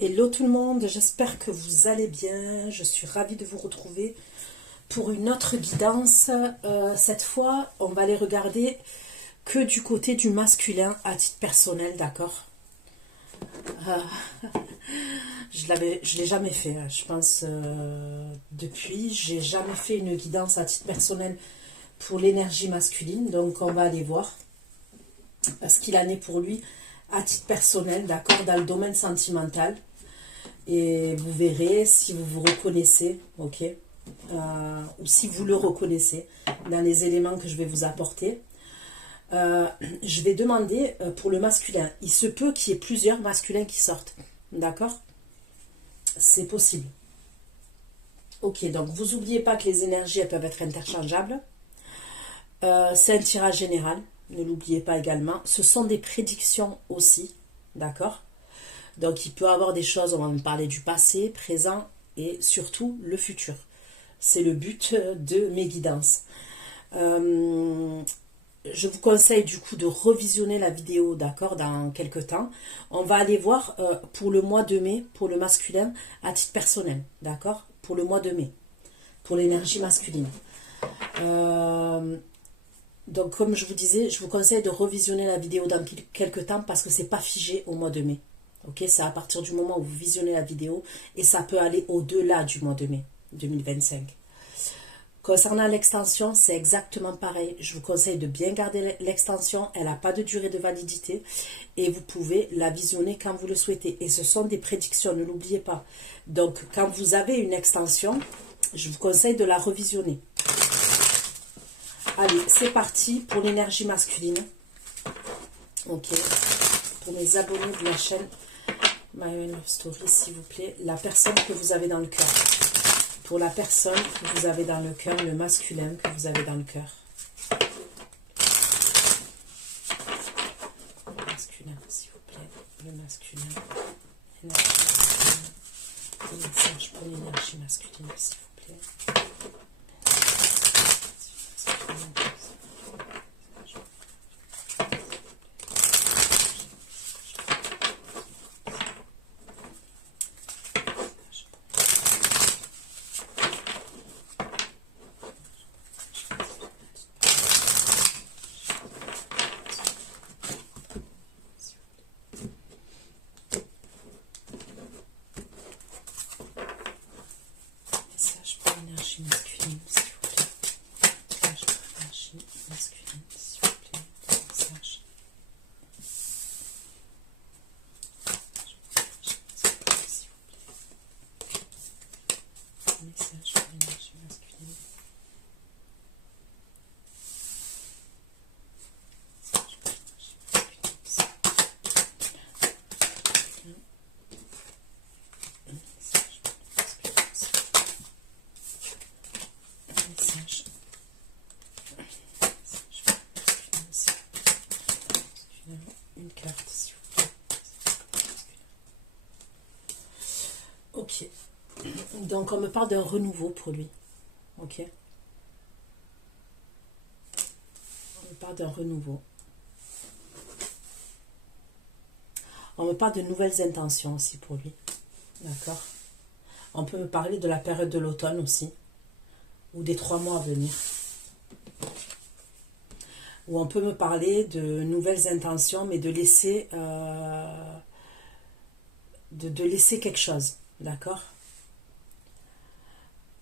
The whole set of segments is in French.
Hello tout le monde, j'espère que vous allez bien. Je suis ravie de vous retrouver pour une autre guidance. Cette fois, on va les regarder que du côté du masculin à titre personnel, d'accord? Je l'ai jamais fait, hein. Je pense depuis, j'ai jamais fait une guidance à titre personnel pour l'énergie masculine. Donc on va aller voir ce qu'il en est pour lui à titre personnel, d'accord, dans le domaine sentimental. Et vous verrez si vous vous reconnaissez, ok, ou si vous le reconnaissez dans les éléments que je vais vous apporter. Je vais demander pour le masculin. Il se peut qu'il y ait plusieurs masculins qui sortent, d'accord? C'est possible. Ok, donc vous n'oubliez pas que les énergies elles peuvent être interchangeables. C'est un tirage général, ne l'oubliez pas également. Ce sont des prédictions aussi, d'accord? Donc il peut y avoir des choses, on va me parler du passé, présent et surtout le futur. C'est le but de mes guidances. Je vous conseille du coup de revisionner la vidéo, d'accord, dans quelques temps. On va aller voir pour le mois de mai, pour le masculin, à titre personnel, d'accord, pour le mois de mai, pour l'énergie masculine. Donc comme je vous disais, je vous conseille de revisionner la vidéo dans quelques temps parce que c'est pas figé au mois de mai. Ok, c'est à partir du moment où vous visionnez la vidéo et ça peut aller au-delà du mois de mai 2025. Concernant l'extension, c'est exactement pareil. Je vous conseille de bien garder l'extension. Elle n'a pas de durée de validité et vous pouvez la visionner quand vous le souhaitez. Et ce sont des prédictions, ne l'oubliez pas. Donc, quand vous avez une extension, je vous conseille de la revisionner. Allez, c'est parti pour l'énergie masculine. Ok, pour mes abonnés de la chaîne My Love Story, s'il vous plaît, la personne que vous avez dans le cœur. Pour la personne que vous avez dans le cœur, le masculin que vous avez dans le cœur. Le masculin, s'il vous plaît. Le masculin. L'énergie masculine. Un message pour l'énergie masculine, s'il vous plaît. Énergie masculine, s'il vous plaît. Énergie masculine, s'il vous plaît. Message. Message pour l'énergie masculine. Une carte, s'il vous plaît. Ok. Donc, on me parle d'un renouveau pour lui. Ok. On me parle d'un renouveau. On me parle de nouvelles intentions aussi pour lui. D'accord. On peut me parler de la période de l'automne aussi. Ou des 3 mois à venir. Ou on peut me parler de nouvelles intentions, mais de laisser, de laisser quelque chose, d'accord?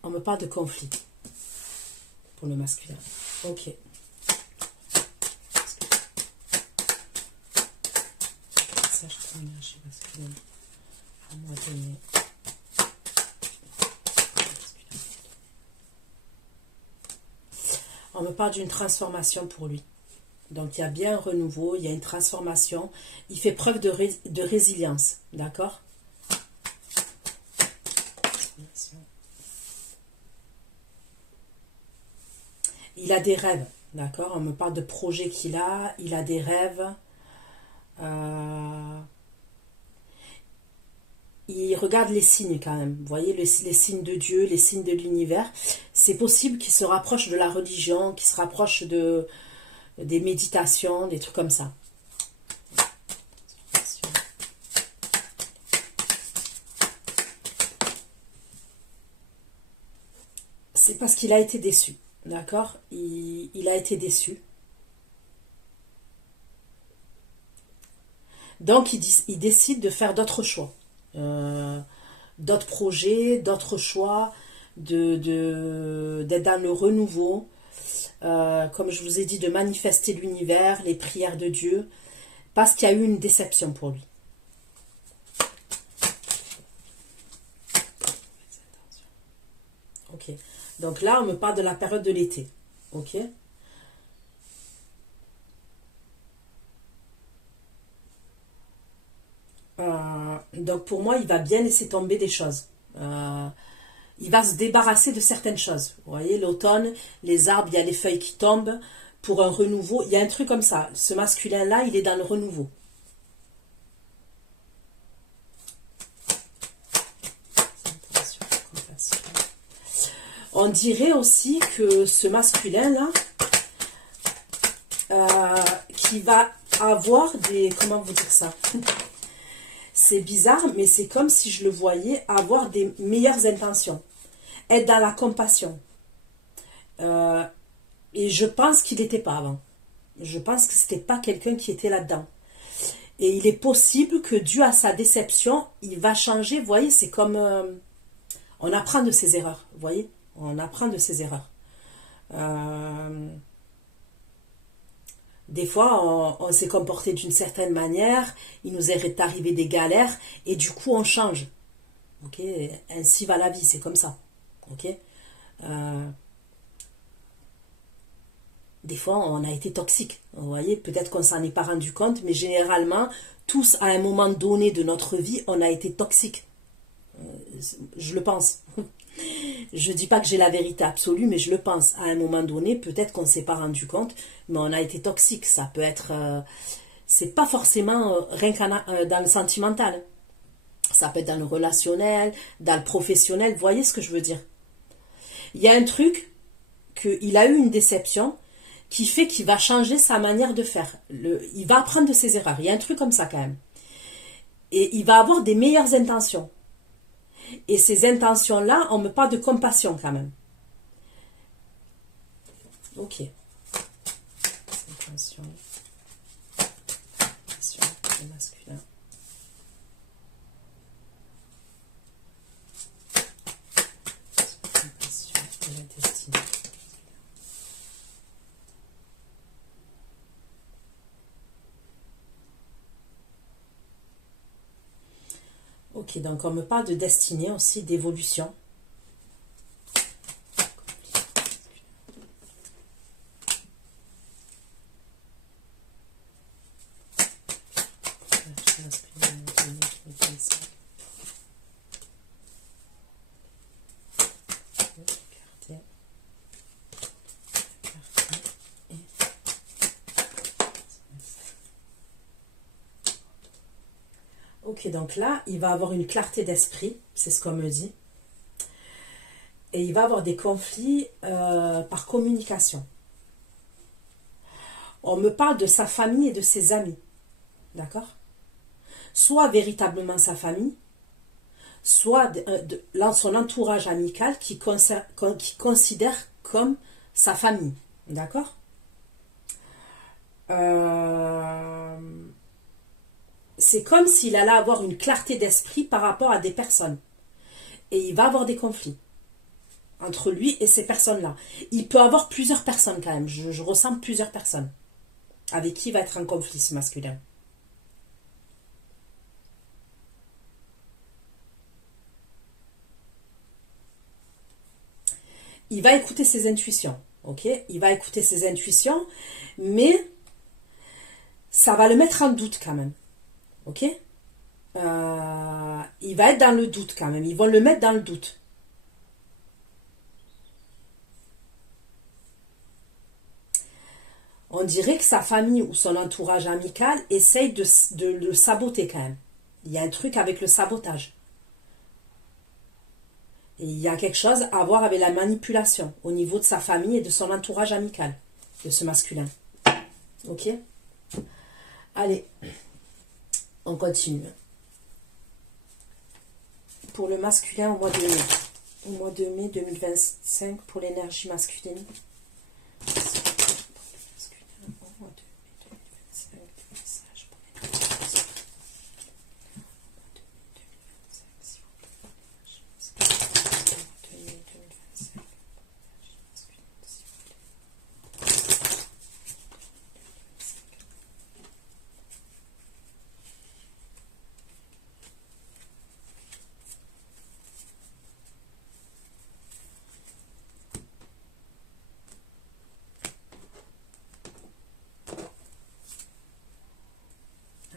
On me parle de conflit pour le masculin. Ok. Message pour l'énergie masculine. À moi donné. On me parle d'une transformation pour lui. Donc, il y a bien un renouveau, il y a une transformation. Il fait preuve de résilience, d'accord? Il a des rêves, d'accord? On me parle de projets qu'il a. Il a des rêves. Il regarde les signes quand même. Vous voyez, les signes de Dieu, les signes de l'univers. C'est possible qu'il se rapproche de la religion, qu'il se rapproche des méditations, des trucs comme ça. c'est parce qu'il a été déçu. D'accord, il a été déçu. Donc, il décide de faire d'autres choix. D'autres projets, d'autres choix, d'être dans le renouveau. Comme je vous ai dit, de manifester l'univers, les prières de Dieu. Parce qu'il y a eu une déception pour lui. Ok. Donc là, on me parle de la période de l'été. Ok. Donc pour moi, il va bien laisser tomber des choses. Il va se débarrasser de certaines choses. Vous voyez, l'automne, les arbres, il y a les feuilles qui tombent pour un renouveau. Il y a un truc comme ça. Ce masculin-là, il est dans le renouveau. On dirait aussi que ce masculin-là, qui va avoir des... Comment vous dire ça? C'est bizarre, mais c'est comme si je le voyais avoir des meilleures intentions. Être dans la compassion. Et je pense qu'il n'était pas avant. Je pense que ce n'était pas quelqu'un qui était là-dedans. Et il est possible que dû à sa déception, il va changer. Vous voyez, c'est comme... on apprend de ses erreurs. Vous voyez, on apprend de ses erreurs. Des fois, on s'est comporté d'une certaine manière, il nous est arrivé des galères, et du coup, on change. Ok, ainsi va la vie, c'est comme ça. Ok. Des fois, on a été toxique. Vous voyez, peut-être qu'on s'en est pas rendu compte, mais généralement, tous, à un moment donné de notre vie, on a été toxique. Je le pense. Je dis pas que j'ai la vérité absolue, mais je le pense. À un moment donné, peut-être qu'on ne s'est pas rendu compte, mais on a été toxique. Ça peut être... c'est pas forcément rien dans le sentimental. Ça peut être dans le relationnel, dans le professionnel. Vous voyez ce que je veux dire? Il y a un truc, qu'il a eu une déception, qui fait qu'il va changer sa manière de faire. Il va apprendre de ses erreurs. Il y a un truc comme ça quand même. Et il va avoir des meilleures intentions. Et ces intentions-là, on me parle de compassion quand même. Ok. Compassion. Compassion, le masculin. Compassion et la destinée. Ok, donc on me parle de destinée aussi, d'évolution. Ok, donc là, il va avoir une clarté d'esprit, c'est ce qu'on me dit. Et il va avoir des conflits par communication. On me parle de sa famille et de ses amis. D'accord? Soit véritablement sa famille, soit son entourage amical qui considère comme sa famille. D'accord? C'est comme s'il allait avoir une clarté d'esprit par rapport à des personnes. Et il va avoir des conflits entre lui et ces personnes-là. Il peut avoir plusieurs personnes quand même. Je ressens plusieurs personnes avec qui il va être en conflit, ce masculin. Il va écouter ses intuitions. Ok? Il va écouter ses intuitions, mais ça va le mettre en doute quand même. Ok? Il va être dans le doute quand même. Ils vont le mettre dans le doute. On dirait que sa famille ou son entourage amical essaye de le saboter quand même. Il y a un truc avec le sabotage. Et il y a quelque chose à voir avec la manipulation au niveau de sa famille et de son entourage amical, de ce masculin. Ok? Allez, on continue. Pour le masculin au mois de mai. au mois de mai 2025 pour l'énergie masculine.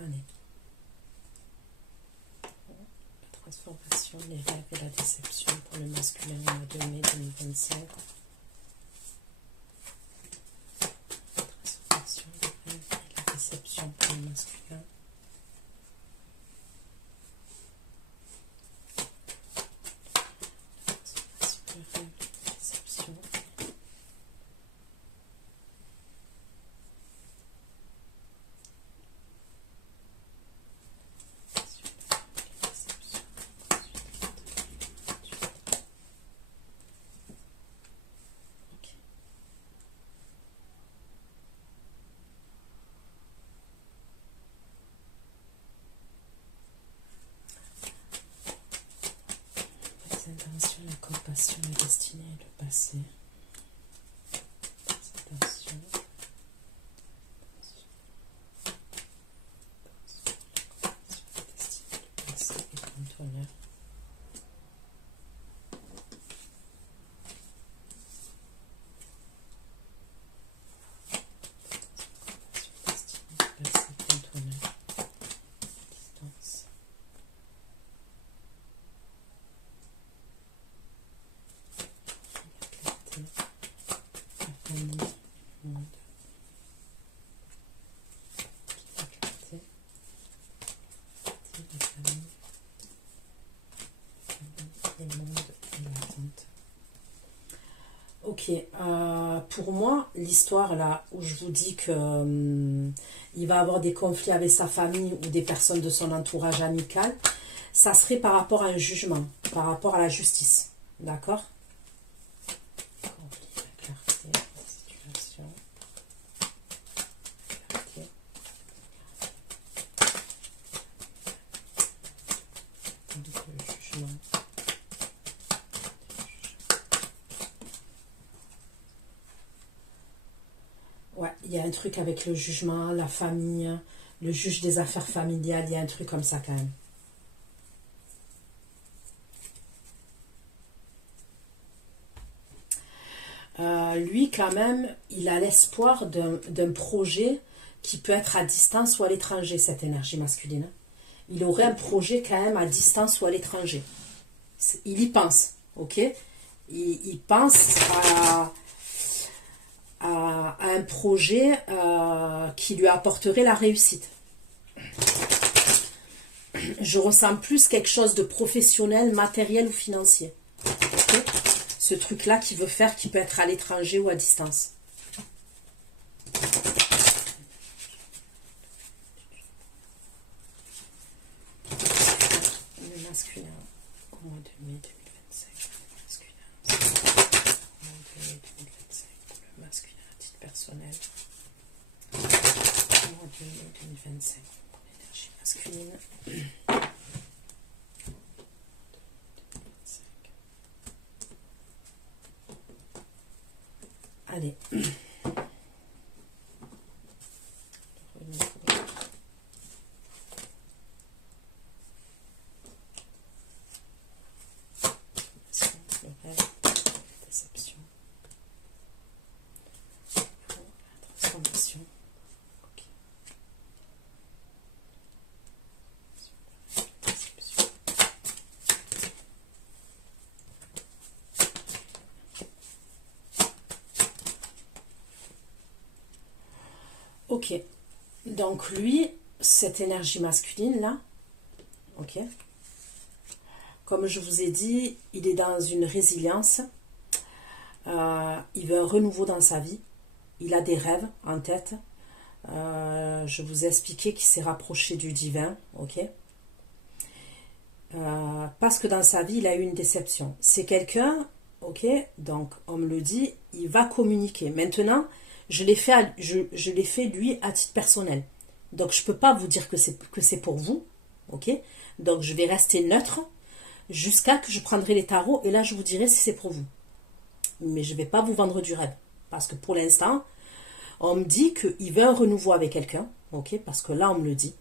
Allez. La transformation, les rêves et la déception pour le masculin au mois de mai 2025. La transformation, les rêves et la déception pour le masculin. La transformation, les rêves et la déception. Intention, la compassion, la destinée et le passé. Intention, la destinée, le passé et le contourneur. Ok, pour moi, l'histoire là où je vous dis que il va avoir des conflits avec sa famille ou des personnes de son entourage amical, ça serait par rapport à un jugement, par rapport à la justice, d'accord? Conflit, la clarté, la situation, clarté, le jugement. Ouais, il y a un truc avec le jugement, la famille, le juge des affaires familiales, il y a un truc comme ça quand même. Lui, quand même, il a l'espoir d'un projet qui peut être à distance ou à l'étranger, cette énergie masculine. Il aurait un projet quand même à distance ou à l'étranger. Il y pense, ok? Il pense à un projet qui lui apporterait la réussite. Je ressens plus quelque chose de professionnel, matériel ou financier. Okay, ce truc-là qu'il veut faire, qui peut être à l'étranger ou à distance. Le masculin, au mois de mai 2025. Le masculin, au mois de mai 2025. Le masculin à titre personnel. Au mois de mai 2025. Pour l'énergie masculine. Allez. Déception. La transformation. Ok. Déception. Ok, donc lui, cette énergie masculine là, ok, comme je vous ai dit, il est dans une résilience, il veut un renouveau dans sa vie, il a des rêves en tête, je vous ai expliqué qu'il s'est rapproché du divin, ok, pas parce que dans sa vie, il a eu une déception. C'est quelqu'un, ok, donc on me le dit, il va communiquer. Maintenant, je l'ai fait lui à titre personnel. Donc je ne peux pas vous dire que c'est pour vous, ok. Donc je vais rester neutre jusqu'à que je prendrai les tarots et là je vous dirai si c'est pour vous. Mais je ne vais pas vous vendre du rêve. Parce que pour l'instant, on me dit qu'il veut un renouveau avec quelqu'un, ok, parce que là on me le dit.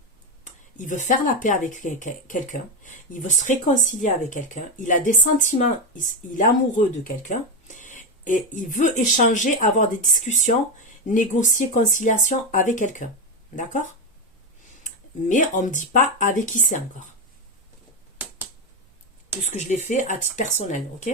Il veut faire la paix avec quelqu'un, il veut se réconcilier avec quelqu'un, il a des sentiments, il est amoureux de quelqu'un, et il veut échanger, avoir des discussions, négocier, conciliation avec quelqu'un. D'accord? Mais on ne me dit pas avec qui c'est encore. Puisque je l'ai fait à titre personnel, ok?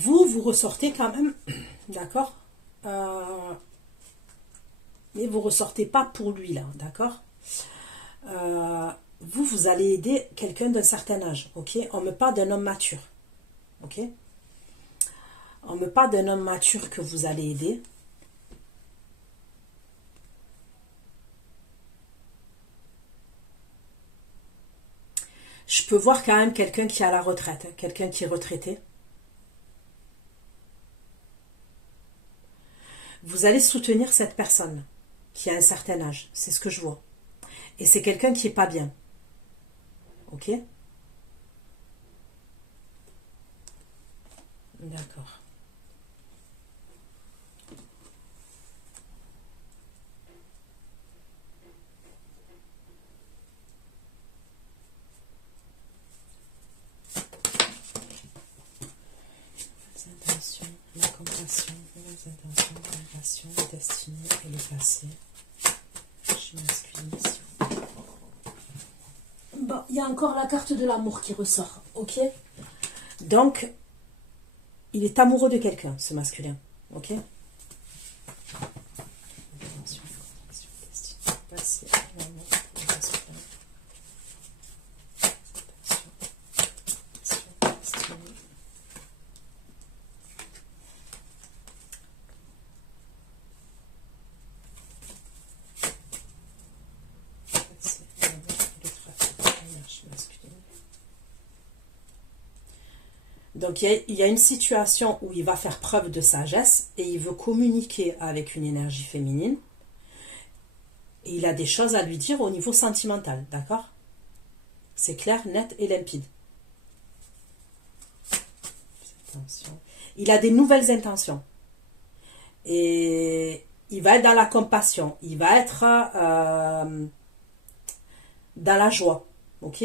Vous ressortez quand même, d'accord, mais vous ressortez pas pour lui là, d'accord. Vous allez aider quelqu'un d'un certain âge, ok. On me parle d'un homme mature, ok. On me parle d'un homme mature que vous allez aider. Je peux voir quand même quelqu'un qui est à la retraite, hein, quelqu'un qui est retraité. Vous allez soutenir cette personne qui a un certain âge. C'est ce que je vois. Et c'est quelqu'un qui n'est pas bien. Ok? D'accord. Les intentions, la compassion, les intentions, la relation, la destinée et le passé. Bon, il y a encore la carte de l'amour qui ressort, ok? Donc, il est amoureux de quelqu'un, ce masculin, ok? Attention, destinée, passé, l'amour, le masculin. Attention, destinée. Donc il y a une situation où il va faire preuve de sagesse et il veut communiquer avec une énergie féminine. Et il a des choses à lui dire au niveau sentimental, d'accord? C'est clair, net et limpide. Attention. Il a des nouvelles intentions. Et il va être dans la compassion. Il va être dans la joie, ok?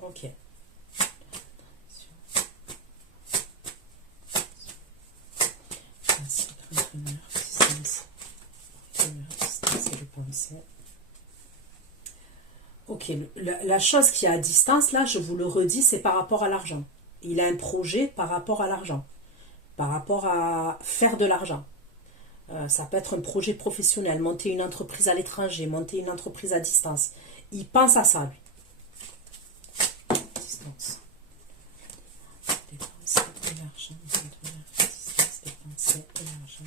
Ok. Ok, la chose qui est à distance, là, je vous le redis, c'est par rapport à l'argent. Il a un projet par rapport à l'argent, par rapport à faire de l'argent. Ça peut être un projet professionnel, monter une entreprise à l'étranger, monter une entreprise à distance. Il pense à ça, lui. Distance. Dépenser de l'argent, distance, dépenser de l'argent.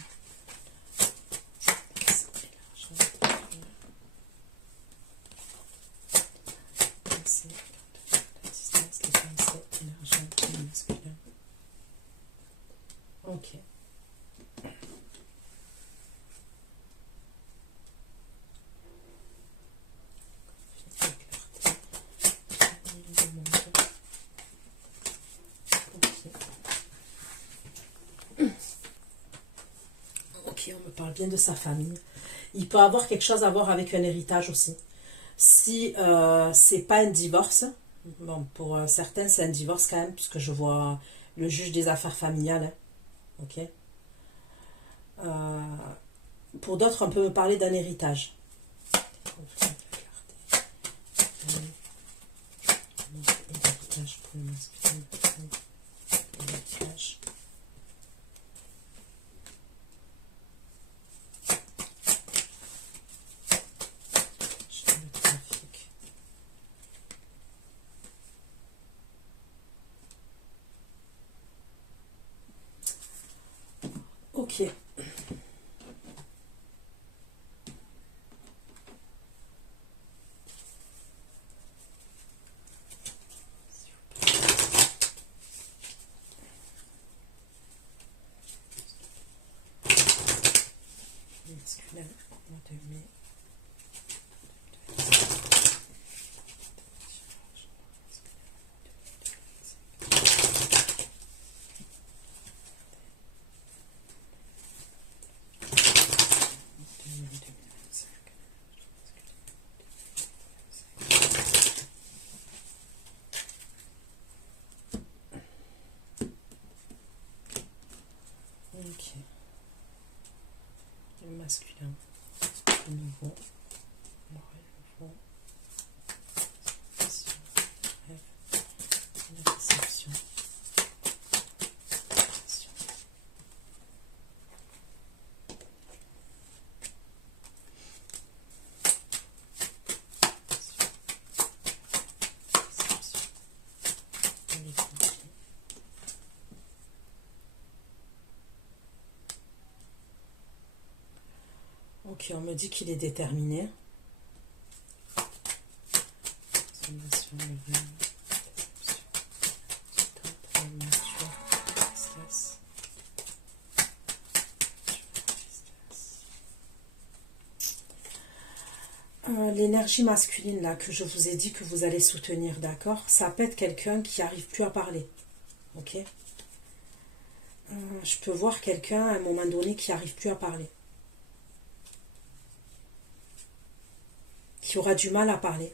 Ok. Ok, on me parle bien de sa famille. Il peut avoir quelque chose à voir avec un héritage aussi. Si c'est pas un divorce, bon, pour certains c'est un divorce quand même, puisque je vois le juge des affaires familiales, hein, ok. Pour d'autres, on peut me parler d'un héritage. Héritage pour le masculin. Héritage. Géographique. Ok. Masculin, mois de mai. Ok. Le masculin. Le nouveau. Le nouveau. Rêve. La déception. Ok, on me dit qu'il est déterminé. Consommation, le rêve, déception, temps, nature, stress, tristesse. L'énergie masculine là que je vous ai dit que vous allez soutenir, d'accord? Ça peut être quelqu'un qui n'arrive plus à parler, ok? Je peux voir quelqu'un à un moment donné qui n'arrive plus à parler, qui aura du mal à parler.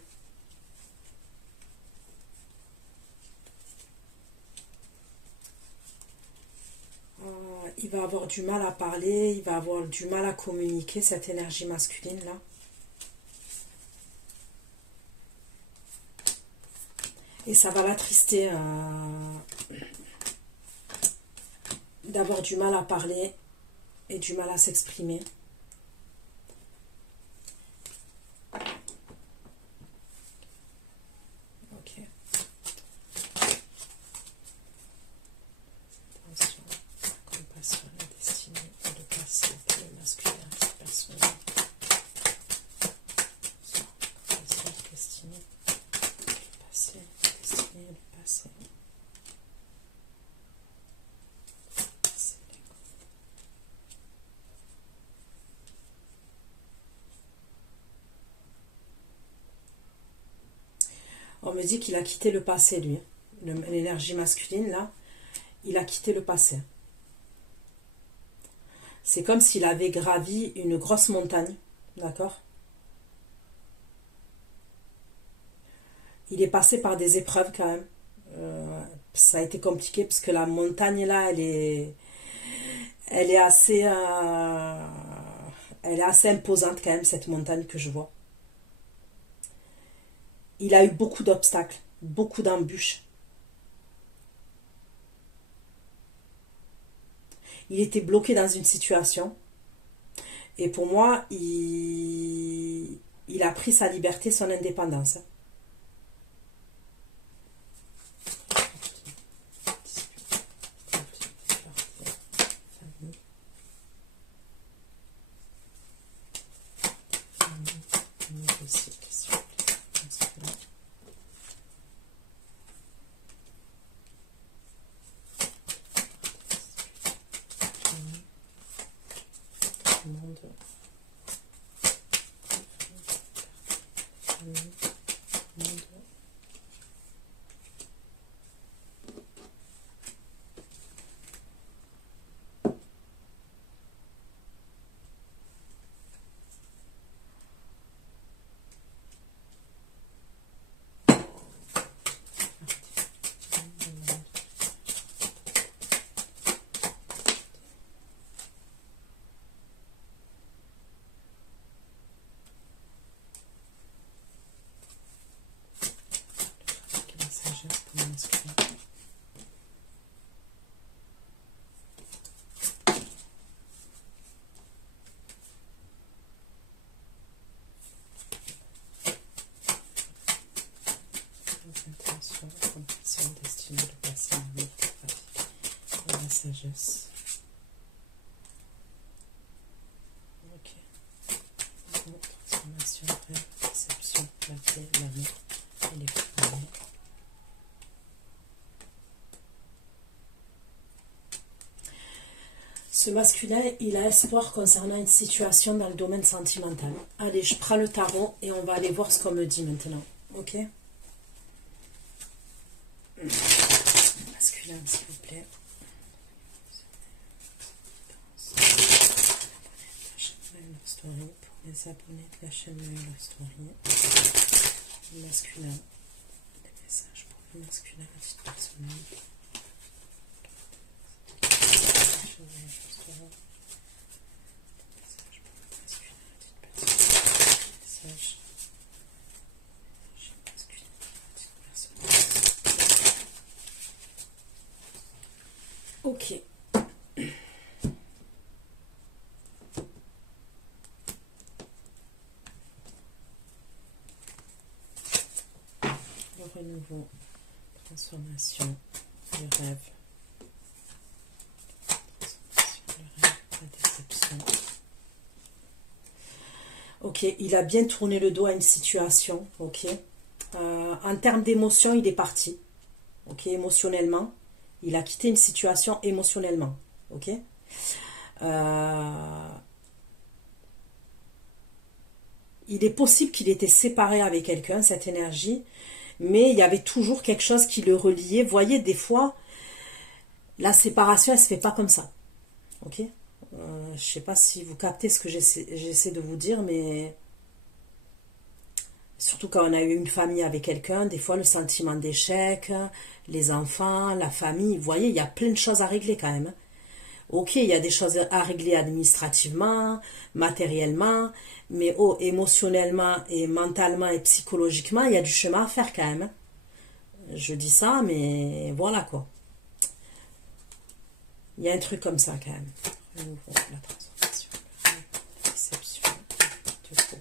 Il va avoir du mal à parler, il va avoir du mal à communiquer, cette énergie masculine là. Et ça va l'attrister d'avoir du mal à parler et du mal à s'exprimer. Ok. Attention, compassion, la destinée, le passé, le masculin, le personnel. Compassion, destinée, le passé, destinée, le passé. On me dit qu'il a quitté le passé, lui. L'énergie masculine, là, il a quitté le passé. C'est comme s'il avait gravi une grosse montagne, d'accord? Il est passé par des épreuves quand même. Ça a été compliqué parce que la montagne, là, elle est assez imposante quand même, cette montagne que je vois. Il a eu beaucoup d'obstacles, beaucoup d'embûches. Il était bloqué dans une situation. Et pour moi, il a pris sa liberté, son indépendance. transformation destinée de personnalité graphique et la sagesse. Ok. Transformation, rêve, perception, la paix, l'amour et les familles. Ce masculin, il a espoir concernant une situation dans le domaine sentimental. Allez, je prends le tarot et on va aller voir ce qu'on me dit maintenant. Ok? Masculin, s'il vous plaît. La chaîne Love Story pour les abonnés de la chaîne Love Story. Masculin. Des messages pour le masculin à titre personnel. Ok. Le renouveau, transformation, le rêve. La déception. Ok, il a bien tourné le dos à une situation. Ok. En termes d'émotion, il est parti. Ok, émotionnellement. Il a quitté une situation émotionnellement. Ok. Il est possible qu'il était séparé avec quelqu'un, cette énergie, mais il y avait toujours quelque chose qui le reliait. Vous voyez, des fois, la séparation, elle ne se fait pas comme ça. Ok. Je ne sais pas si vous captez ce que j'essaie de vous dire, mais surtout quand on a eu une famille avec quelqu'un, des fois le sentiment d'échec, les enfants, la famille, vous voyez, il y a plein de choses à régler quand même. Ok, il y a des choses à régler administrativement, matériellement, mais émotionnellement et mentalement et psychologiquement, il y a du chemin à faire quand même. Je dis ça, mais voilà quoi. Il y a un truc comme ça quand même. La transformation, la déception, de trop.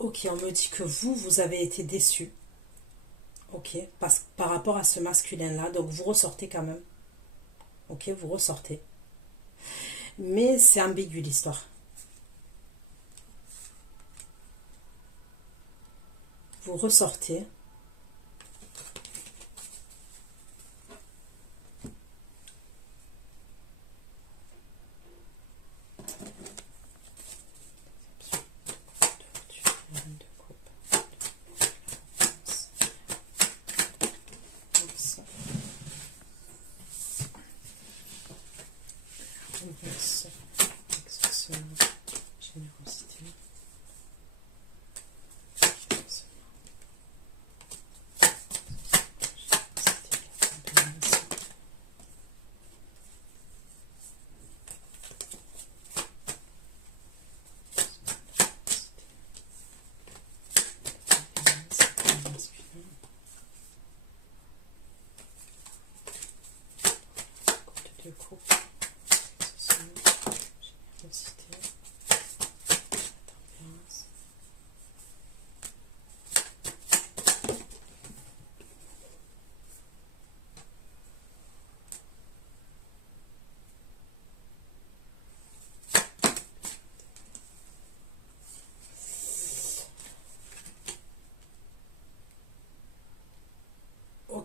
Ok, on me dit que vous avez été déçu. Ok, par rapport à ce masculin-là, donc vous ressortez quand même. Ok, vous ressortez. Mais c'est ambigu l'histoire. Vous ressortez. Générosité.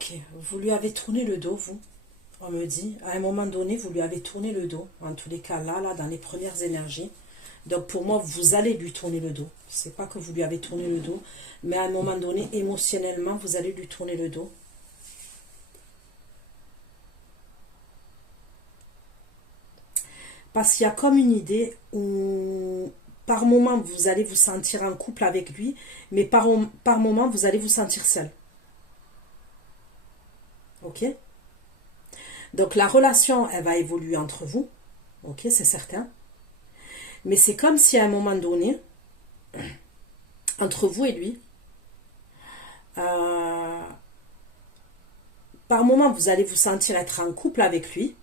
Ok, vous lui avez tourné le dos, vous. On me dit, à un moment donné, vous lui avez tourné le dos. En tous les cas, là, dans les premières énergies. Donc, pour moi, vous allez lui tourner le dos. C'est pas que vous lui avez tourné le dos, mais à un moment donné, émotionnellement, vous allez lui tourner le dos. Parce qu'il y a comme une idée où, par moment, vous allez vous sentir en couple avec lui, mais par moment, vous allez vous sentir seul. Ok? Donc, la relation, elle va évoluer entre vous. Ok, c'est certain. Mais c'est comme si à un moment donné, entre vous et lui, par moment, vous allez vous sentir être en couple avec lui,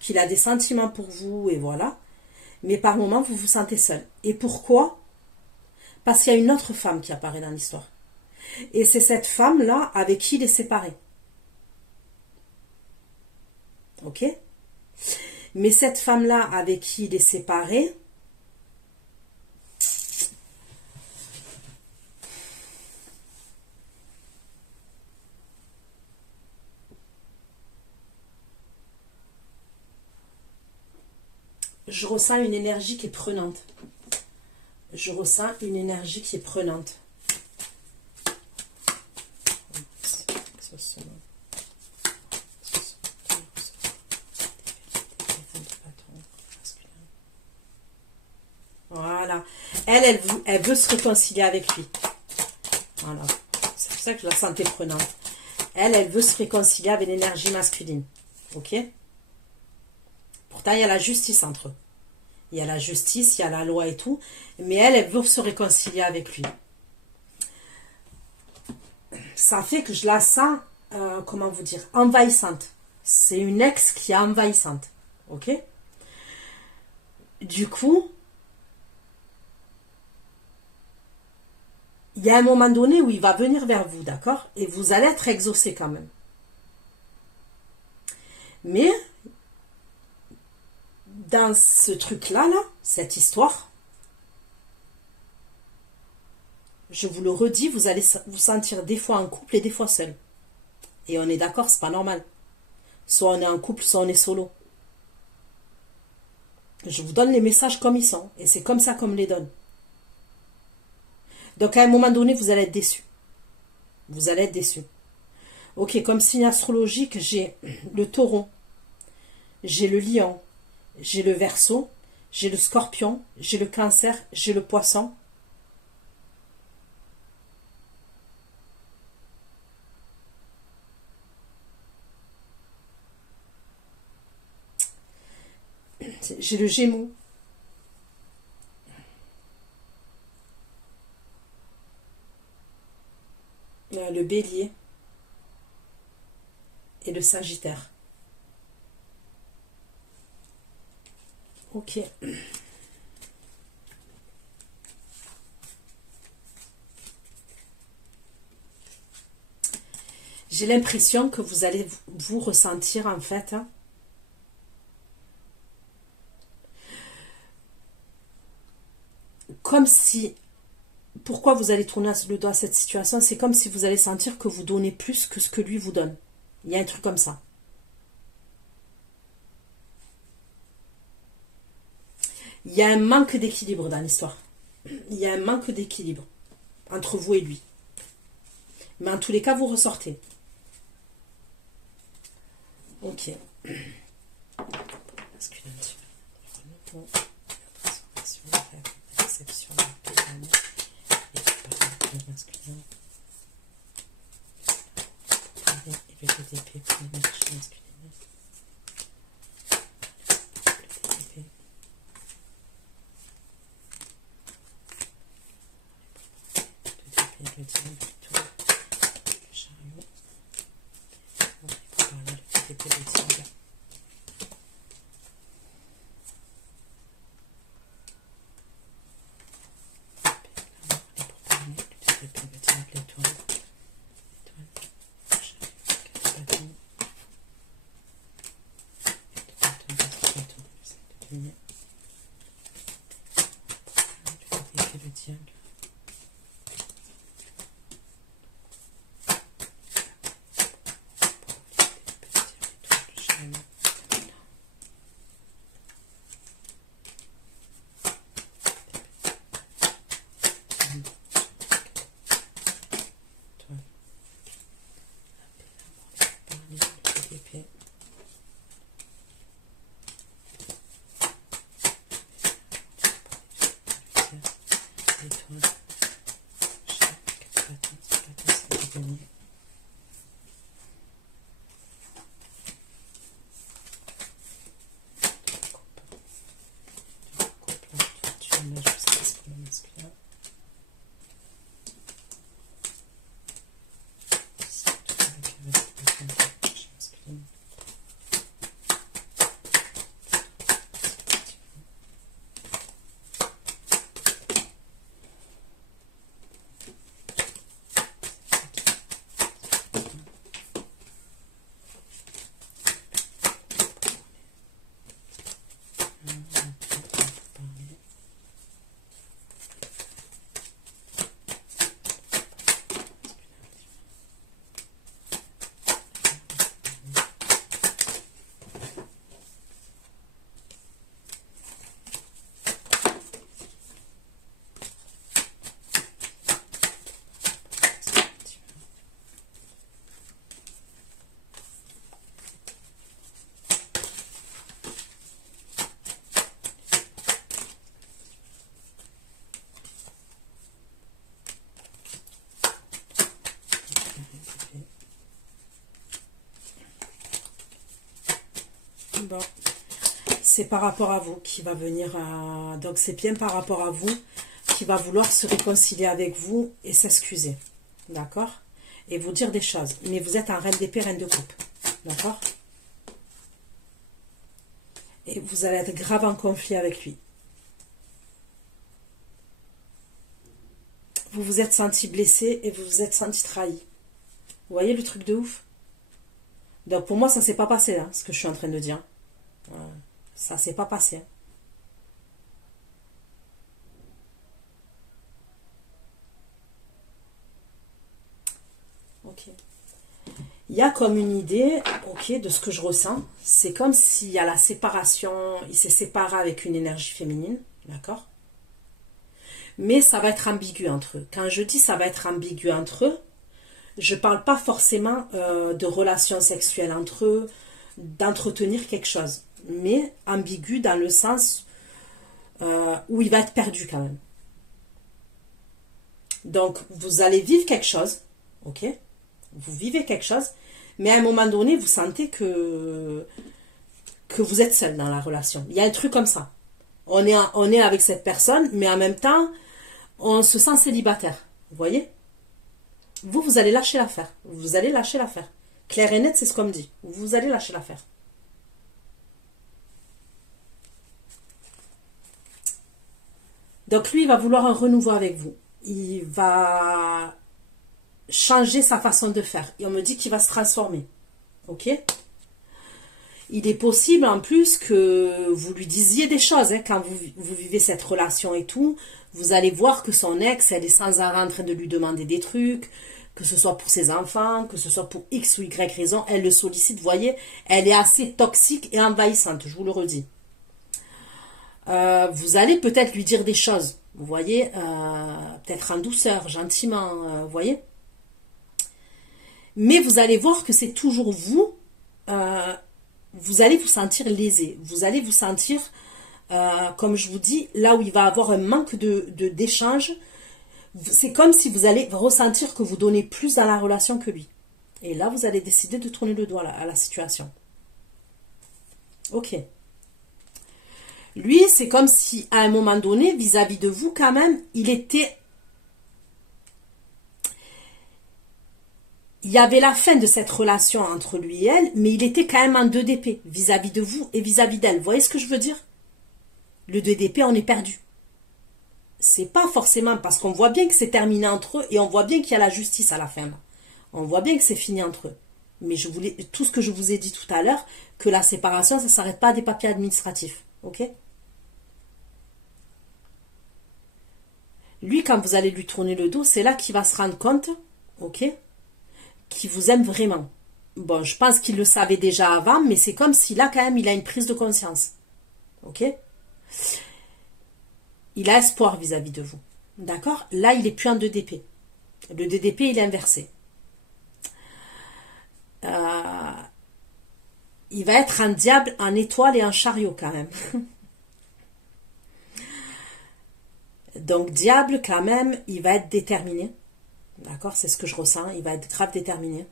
qu'il a des sentiments pour vous, et voilà. Mais par moment, vous vous sentez seul. Et pourquoi? Parce qu'il y a une autre femme qui apparaît dans l'histoire. Et c'est cette femme-là avec qui il est séparé. Ok? Mais cette femme-là avec qui il est séparé, je ressens une énergie qui est prenante. Je ressens une énergie qui est prenante. Voilà. Elle veut se réconcilier avec lui. Voilà. C'est pour ça que je la sentais prenante. Elle veut se réconcilier avec l'énergie masculine. Ok? Pourtant, il y a la justice entre eux. Il y a la justice, il y a la loi et tout. Mais elle veut se réconcilier avec lui. Ça fait que je la sens, comment vous dire, envahissante. C'est une ex qui est envahissante. Ok? Du coup, il y a un moment donné où il va venir vers vous, d'accord? Et vous allez être exaucé quand même. Mais, dans ce truc-là, cette histoire, je vous le redis, vous allez vous sentir des fois en couple et des fois seul. Et on est d'accord, c'est pas normal. Soit on est en couple, soit on est solo. Je vous donne les messages comme ils sont. Et c'est comme ça qu'on me les donne. Donc à un moment donné, vous allez être déçu. Vous allez être déçu. Ok, comme signe astrologique, j'ai le taureau, j'ai le lion, j'ai le verseau, j'ai le scorpion, j'ai le cancer, j'ai le poisson. J'ai le gémeau. Le bélier et le sagittaire. Ok. J'ai l'impression que vous allez vous ressentir en fait comme si... Pourquoi vous allez tourner le dos à cette situation? C'est comme si vous allez sentir que vous donnez plus que ce que lui vous donne. Il y a un truc comme ça. Il y a un manque d'équilibre dans l'histoire. Il y a un manque d'équilibre entre vous et lui. Mais en tous les cas, vous ressortez. Ok. Le TDP pour l'énergie masculine. Le TDP, le diable, le chariot. On va parler le TDP, le diable. l'étoile. Quatre bâtons, c'est gagné. Bon, c'est par rapport à vous qui va venir donc c'est bien par rapport à vous qui va vouloir se réconcilier avec vous et s'excuser, d'accord, et vous dire des choses, mais vous êtes un reine d'épée, reine de coupe, d'accord, et vous allez être grave en conflit avec lui. Vous vous êtes senti blessé et vous vous êtes senti trahi. Vous voyez le truc de ouf? Donc pour moi ça s'est pas passé là, ce que je suis en train de dire. Ça s'est pas passé. Ok. Il y a comme une idée, ok, de ce que je ressens. C'est comme s'il y a la séparation, il s'est séparé avec une énergie féminine, d'accord? Mais ça va être ambigu entre eux. Quand je dis ça va être ambigu entre eux, je parle pas forcément de relations sexuelles entre eux, d'entretenir quelque chose, mais ambigu dans le sens où il va être perdu quand même. Donc, vous allez vivre quelque chose, ok? Vous vivez quelque chose, mais à un moment donné, vous sentez que vous êtes seul dans la relation. Il y a un truc comme ça. On est avec cette personne, mais en même temps, on se sent célibataire. Vous voyez? Vous allez lâcher l'affaire. Vous allez lâcher l'affaire. Clair et net, c'est ce qu'on me dit. Vous allez lâcher l'affaire. Donc lui, il va vouloir un renouveau avec vous. Il va changer sa façon de faire. Et on me dit qu'il va se transformer. Ok? Il est possible en plus que vous lui disiez des choses. Hein, quand vous vivez cette relation et tout, vous allez voir que son ex, elle est sans arrêt en train de lui demander des trucs, que ce soit pour ses enfants, que ce soit pour X ou Y raison, elle le sollicite, vous voyez, elle est assez toxique et envahissante, je vous le redis. Vous allez peut-être lui dire des choses, vous voyez, peut-être en douceur, gentiment, vous voyez. Mais vous allez voir que c'est toujours vous, vous allez vous sentir lésé, vous allez vous sentir, comme je vous dis, là où il va y avoir un manque d'échange, c'est comme si vous allez ressentir que vous donnez plus dans la relation que lui. Et là, vous allez décider de tourner le doigt à la situation. Ok. Lui, c'est comme si, à un moment donné, vis-à-vis de vous, quand même, il y avait la fin de cette relation entre lui et elle, mais il était quand même en 2 d'épée, vis-à-vis de vous et vis-à-vis d'elle. Vous voyez ce que je veux dire? Le 2 d'épée, on est perdu. C'est pas forcément parce qu'on voit bien que c'est terminé entre eux et on voit bien qu'il y a la justice à la fin. On voit bien que c'est fini entre eux. Mais tout ce que je vous ai dit tout à l'heure, que la séparation, ça ne s'arrête pas à des papiers administratifs. Ok? Lui, quand vous allez lui tourner le dos, c'est là qu'il va se rendre compte, ok, qu'il vous aime vraiment. Bon, je pense qu'il le savait déjà avant, mais c'est comme si là, quand même, il a une prise de conscience. Ok? Il a espoir vis-à-vis de vous. D'accord? Là, il n'est plus en 2 d'épée. Le 2 d'épée, il est inversé. Il va être un diable, en étoile et en chariot quand même. Donc, diable, quand même, il va être déterminé. D'accord? C'est ce que je ressens. Il va être grave déterminé.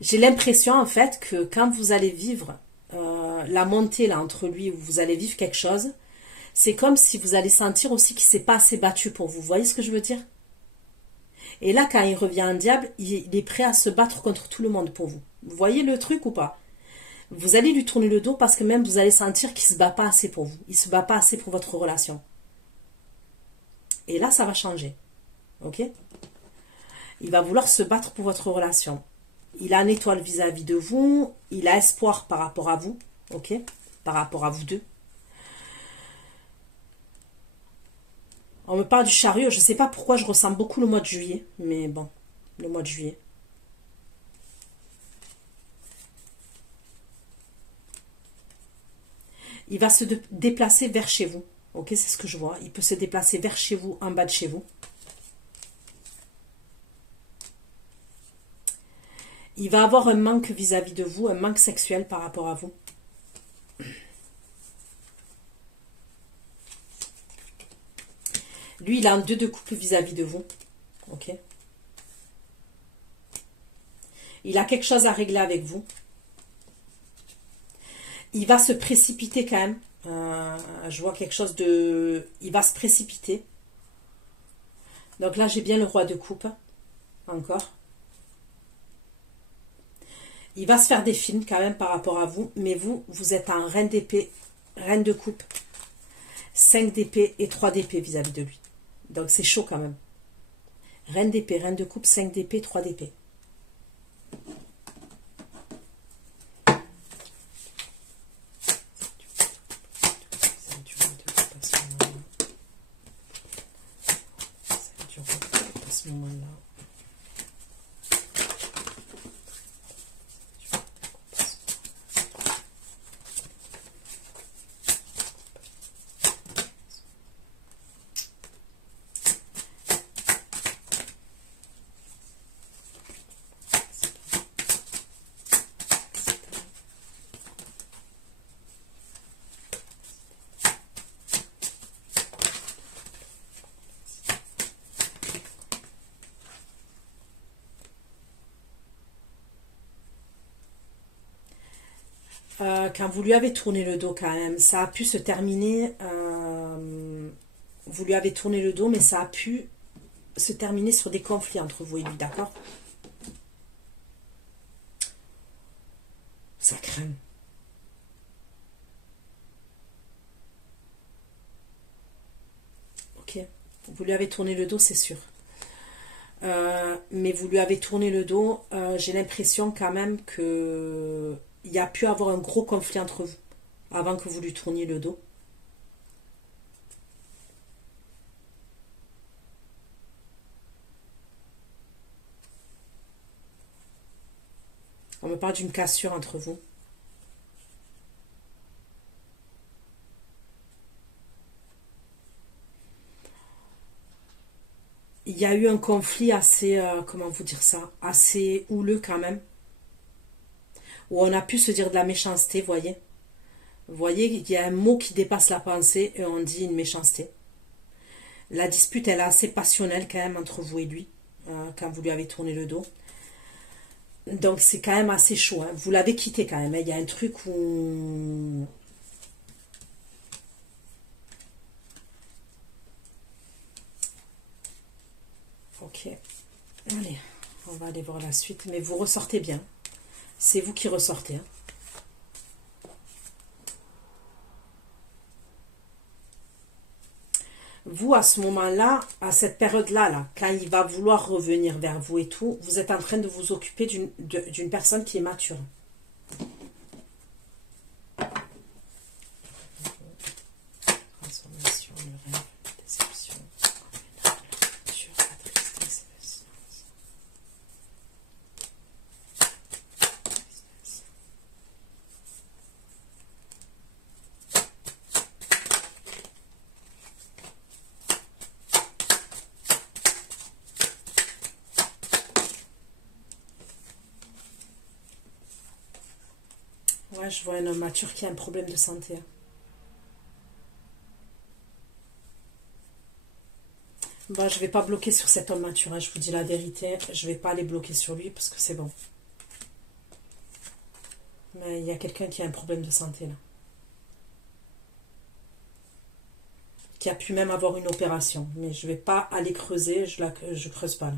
J'ai l'impression, en fait, que quand vous allez vivre la montée là entre lui, où vous allez vivre quelque chose, c'est comme si vous allez sentir aussi qu'il ne s'est pas assez battu pour vous. Vous voyez ce que je veux dire? Et là, quand il revient en diable, il est prêt à se battre contre tout le monde pour vous. Vous voyez le truc ou pas? Vous allez lui tourner le dos parce que même vous allez sentir qu'il ne se bat pas assez pour vous. Il ne se bat pas assez pour votre relation. Et là, ça va changer. Ok? Il va vouloir se battre pour votre relation. Il a une étoile vis-à-vis de vous. Il a espoir par rapport à vous. Ok? Par rapport à vous deux. On me parle du chariot. Je ne sais pas pourquoi je ressens beaucoup le mois de juillet. Mais bon, le mois de juillet. Il va se déplacer vers chez vous. Ok, c'est ce que je vois. Il peut se déplacer vers chez vous, en bas de chez vous. Il va avoir un manque vis-à-vis de vous, un manque sexuel par rapport à vous. Lui, il a un 2 de coupe vis-à-vis de vous. Ok. Il a quelque chose à régler avec vous. Il va se précipiter quand même. Je vois quelque chose de... Il va se précipiter. Donc là, j'ai bien le roi de coupe. Encore. Il va se faire des films quand même par rapport à vous. Mais vous, vous êtes un reine d'épée, reine de coupe. 5 d'épée et 3 d'épée vis-à-vis de lui. Donc c'est chaud quand même. Reine d'épée, reine de coupe, 5 d'épée, 3 d'épée. Quand vous lui avez tourné le dos quand même, ça a pu se terminer, vous lui avez tourné le dos, mais ça a pu se terminer sur des conflits entre vous et lui, d'accord? Ça craint. Ok, vous lui avez tourné le dos, c'est sûr. Mais vous lui avez tourné le dos, j'ai l'impression quand même que il y a pu avoir un gros conflit entre vous avant que vous lui tourniez le dos. On me parle d'une cassure entre vous. Il y a eu un conflit assez, comment vous dire ça, assez houleux quand même. Où on a pu se dire de la méchanceté, voyez. Vous voyez, il y a un mot qui dépasse la pensée et on dit une méchanceté. La dispute, elle est assez passionnelle quand même entre vous et lui, quand vous lui avez tourné le dos. Donc c'est quand même assez chaud. Hein. Vous l'avez quitté quand même. Hein. Il y a un truc où... Ok. Allez, on va aller voir la suite. Mais vous ressortez bien. C'est vous qui ressortez. Hein. Vous, à ce moment-là, à cette période-là, là, quand il va vouloir revenir vers vous et tout, vous êtes en train de vous occuper d'une personne qui est mature. Transformation, le rêve, la déception, la rupture, la tristesse, le silence. Ouais, je vois un homme mature qui a un problème de santé. Bah, je vais pas bloquer sur cet homme mature, hein, je vous dis la vérité. Je vais pas aller bloquer sur lui parce que c'est bon. Mais il y a quelqu'un qui a un problème de santé, là. Qui a pu même avoir une opération. Mais je vais pas aller creuser, je creuse pas, là.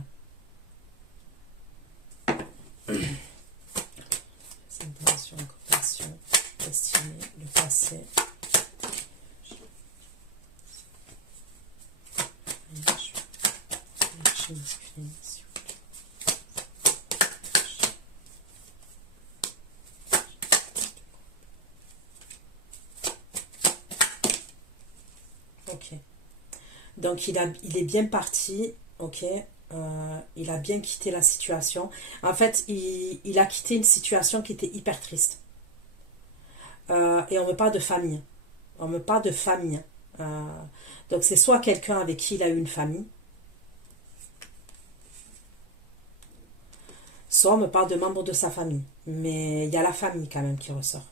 Intention, compassion, destinée, le passé. Ok. Donc il est bien parti, ok. Il a bien quitté la situation. En fait, il a quitté une situation qui était hyper triste. Et on me parle de famille. On me parle de famille. Donc c'est soit quelqu'un avec qui il a eu une famille, soit on me parle de membres de sa famille. Mais il y a la famille quand même qui ressort.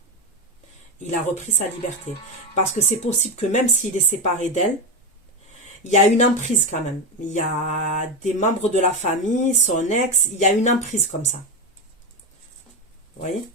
Il a repris sa liberté. Parce que c'est possible que même s'il est séparé d'elle, il y a une emprise quand même. Il y a des membres de la famille, son ex, il y a une emprise comme ça. Vous voyez?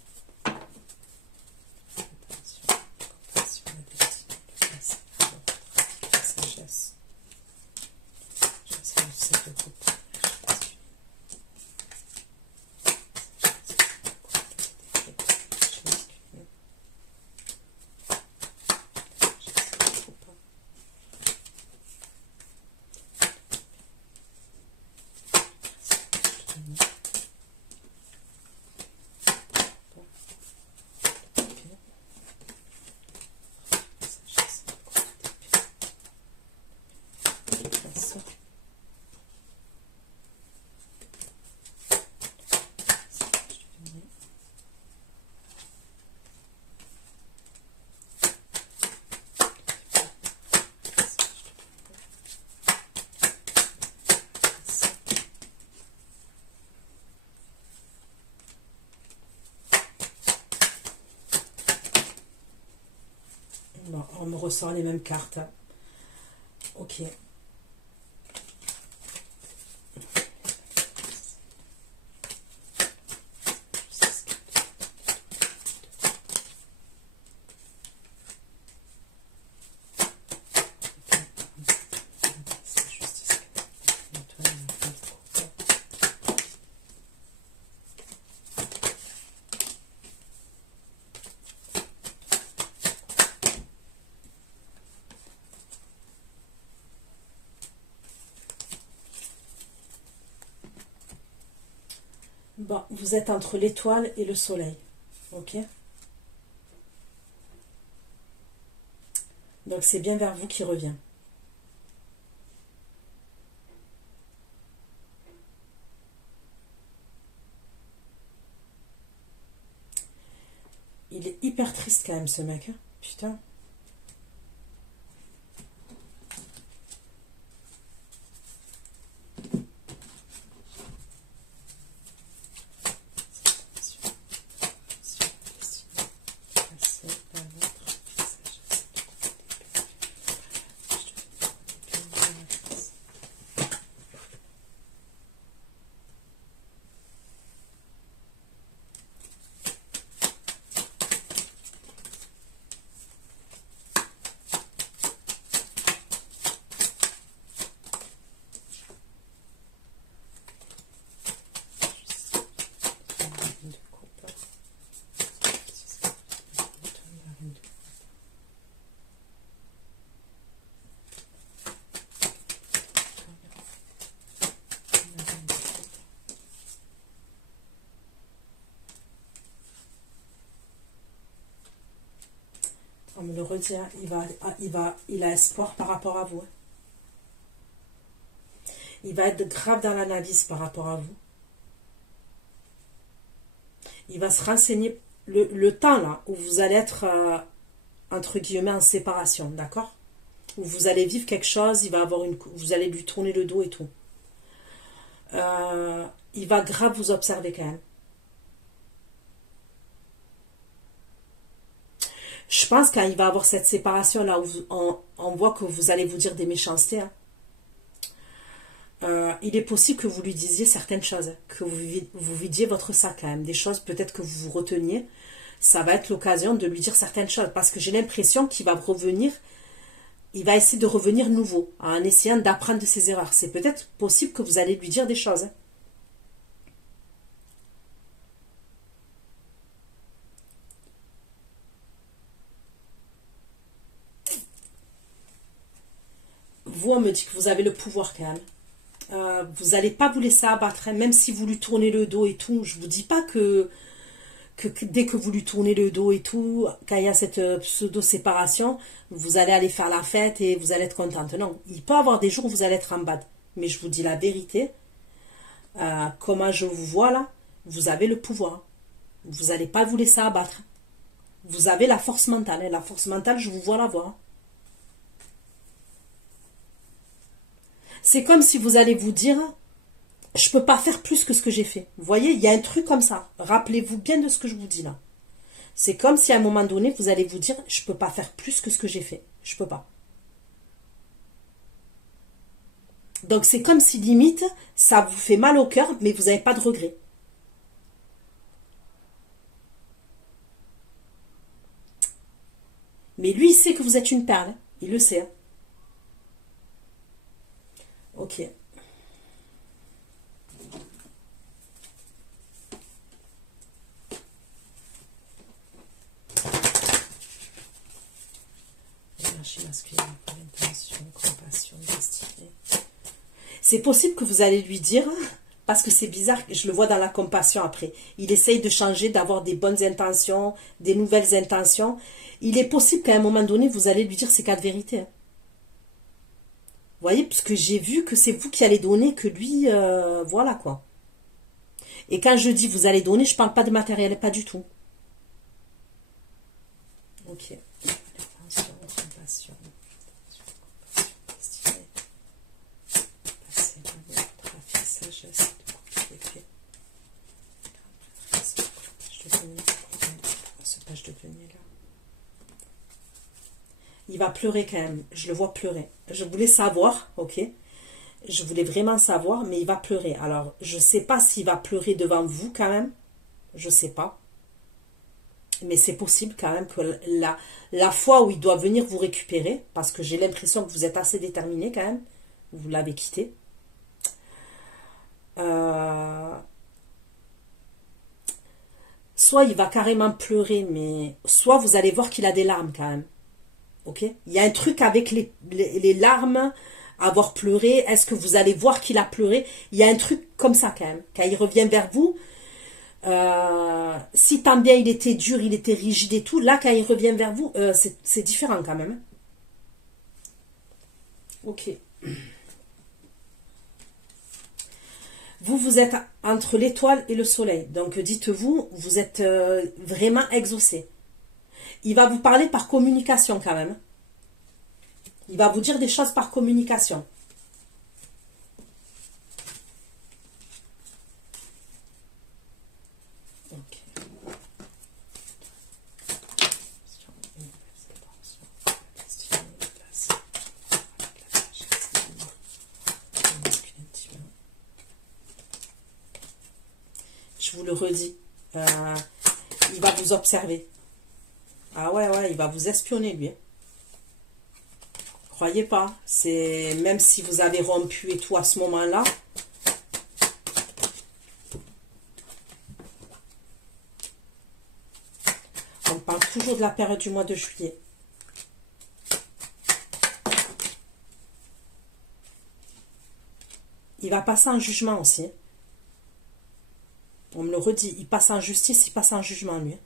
Bon, on me ressort les mêmes cartes. Ok. Bon, vous êtes entre l'étoile et le soleil. Ok? Donc c'est bien vers vous qu'il revient. Il est hyper triste quand même ce mec. Hein. Putain. On me le redit, hein, il a espoir par rapport à vous. Il va être grave dans l'analyse par rapport à vous. Il va se renseigner le temps là où vous allez être entre guillemets en séparation, d'accord? Où vous allez vivre quelque chose, vous allez lui tourner le dos et tout. Il va grave vous observer quand même. Je pense quand il va avoir cette séparation là où on voit que vous allez vous dire des méchancetés, hein, il est possible que vous lui disiez certaines choses, que vous vidiez votre sac quand même, des choses peut-être que vous vous reteniez. Ça va être l'occasion de lui dire certaines choses, parce que j'ai l'impression qu'il va revenir, il va essayer de revenir nouveau, en essayant d'apprendre de ses erreurs. C'est peut-être possible que vous allez lui dire des choses. Vous, on me dit que vous avez le pouvoir quand même. Vous n'allez pas vous laisser abattre, hein, même si vous lui tournez le dos et tout. Je vous dis pas que dès que vous lui tournez le dos et tout, quand il y a cette pseudo-séparation, vous allez aller faire la fête et vous allez être contente. Non, il peut y avoir des jours où vous allez être en bad. Mais je vous dis la vérité, comment je vous vois là, vous avez le pouvoir. Vous n'allez pas vous laisser abattre. Vous avez la force mentale. Hein. La force mentale, je vous vois l'avoir. Hein. C'est comme si vous allez vous dire, je peux pas faire plus que ce que j'ai fait. Vous voyez, il y a un truc comme ça. Rappelez-vous bien de ce que je vous dis là. C'est comme si à un moment donné, vous allez vous dire, je peux pas faire plus que ce que j'ai fait. Je peux pas. Donc c'est comme si limite, ça vous fait mal au cœur, mais vous n'avez pas de regret. Mais lui, il sait que vous êtes une perle. Il le sait. Hein. Ok. Énergie masculine, intention, compassion, destinée. C'est possible que vous allez lui dire, parce que c'est bizarre, je le vois dans la compassion après. Il essaye de changer, d'avoir des bonnes intentions, des nouvelles intentions. Il est possible qu'à un moment donné, vous allez lui dire ces quatre vérités. Hein. Vous voyez, puisque j'ai vu que c'est vous qui allez donner, que lui, voilà quoi. Et quand je dis vous allez donner, je ne parle pas de matériel, pas du tout. Ok. Attention, compassion. Destinée. Passer, trafic, sagesse, page de devenir. Ce page de devenir là. Il va pleurer quand même. Je le vois pleurer. Je voulais savoir, ok. Je voulais vraiment savoir, mais il va pleurer. Alors, je ne sais pas s'il va pleurer devant vous quand même. Je ne sais pas. Mais c'est possible quand même que la fois où il doit venir vous récupérer, parce que j'ai l'impression que vous êtes assez déterminé quand même, vous l'avez quitté. Soit il va carrément pleurer, mais soit vous allez voir qu'il a des larmes quand même. Ok. Il y a un truc avec les larmes, avoir pleuré. Est-ce que vous allez voir qu'il a pleuré? Il y a un truc comme ça quand même. Quand il revient vers vous, si tant bien il était dur, il était rigide et tout, là quand il revient vers vous, c'est différent quand même. Ok. Vous êtes entre l'étoile et le soleil. Donc dites-vous, vous êtes vraiment exaucé. Il va vous parler par communication quand même. Il va vous dire des choses par communication. Ok. Je vous le redis. Il va vous observer. Ah ouais, il va vous espionner lui. Croyez pas. C'est même si vous avez rompu et tout à ce moment-là. On parle toujours de la période du mois de juillet. Il va passer en jugement aussi. On me le redit. Il passe en justice, il passe en jugement lui.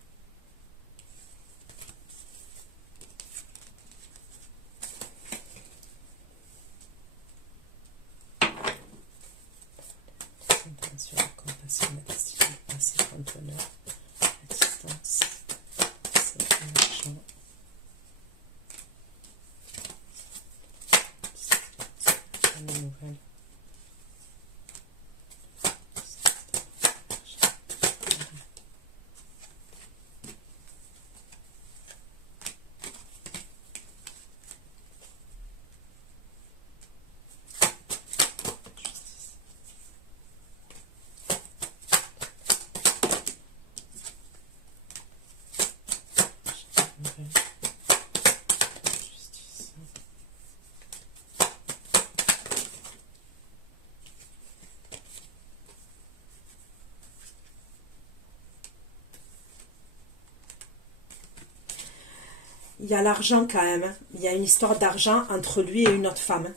Il y a l'argent quand même. Hein. Il y a une histoire d'argent entre lui et une autre femme. Hein.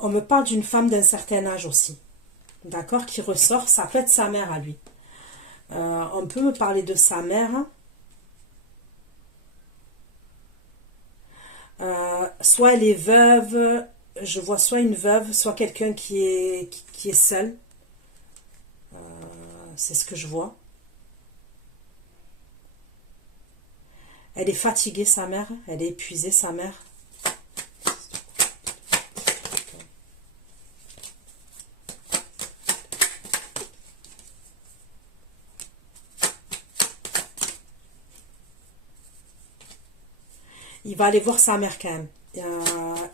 On me parle d'une femme d'un certain âge aussi, d'accord, qui ressort, ça peut être sa mère à lui. On peut me parler de sa mère, soit elle est veuve, je vois soit une veuve, soit quelqu'un qui est seul, c'est ce que je vois. Elle est fatiguée sa mère, elle est épuisée sa mère. Il va aller voir sa mère quand même.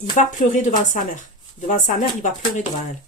Il va pleurer devant sa mère. Devant sa mère, il va pleurer devant elle.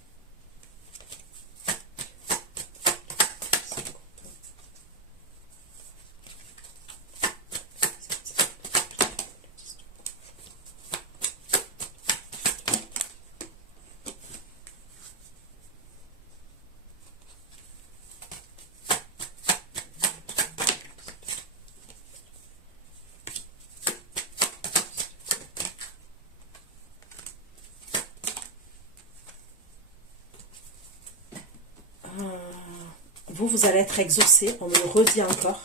Vous allez être exaucé, on me le redit encore.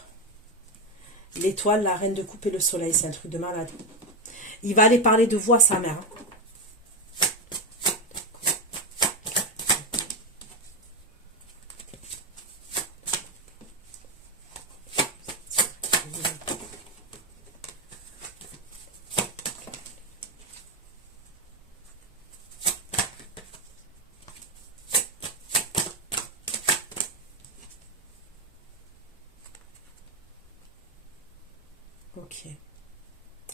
L'étoile, la reine de coupe et le soleil, c'est un truc de malade. Il va aller parler de vous à sa mère. Ok.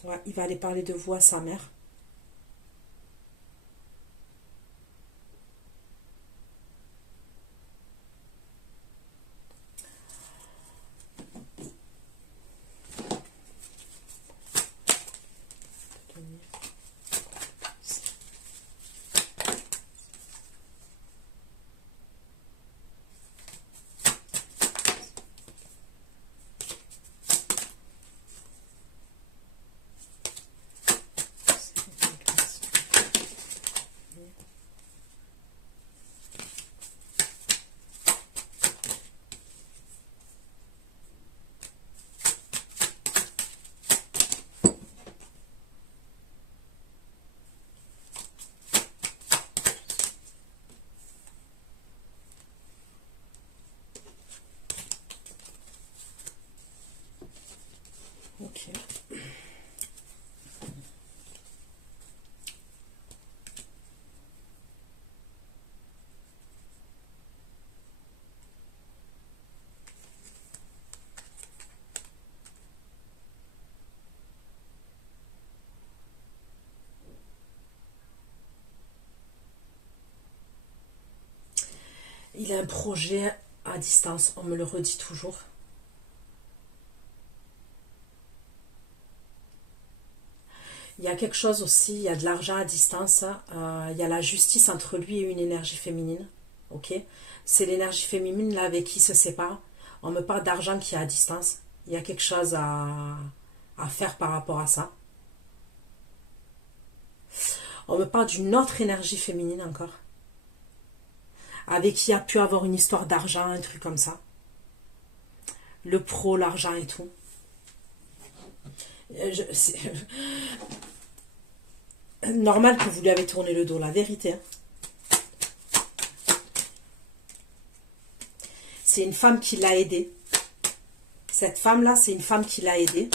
Ouais, il va aller parler de vous à sa mère. Ok. Il a un projet à distance, on me le redit toujours. Il y a quelque chose aussi, il y a de l'argent à distance, il y a la justice entre lui et une énergie féminine. Ok, c'est l'énergie féminine là avec qui il se sépare. On me parle d'argent qui est à distance. Il y a quelque chose à faire par rapport à ça. On me parle d'une autre énergie féminine encore, avec qui il a pu avoir une histoire d'argent, un truc comme ça. Le pro, l'argent et tout. Normal que vous lui avez tourné le dos, la vérité. Hein. C'est une femme qui l'a aidé. Cette femme-là, c'est une femme qui l'a aidé.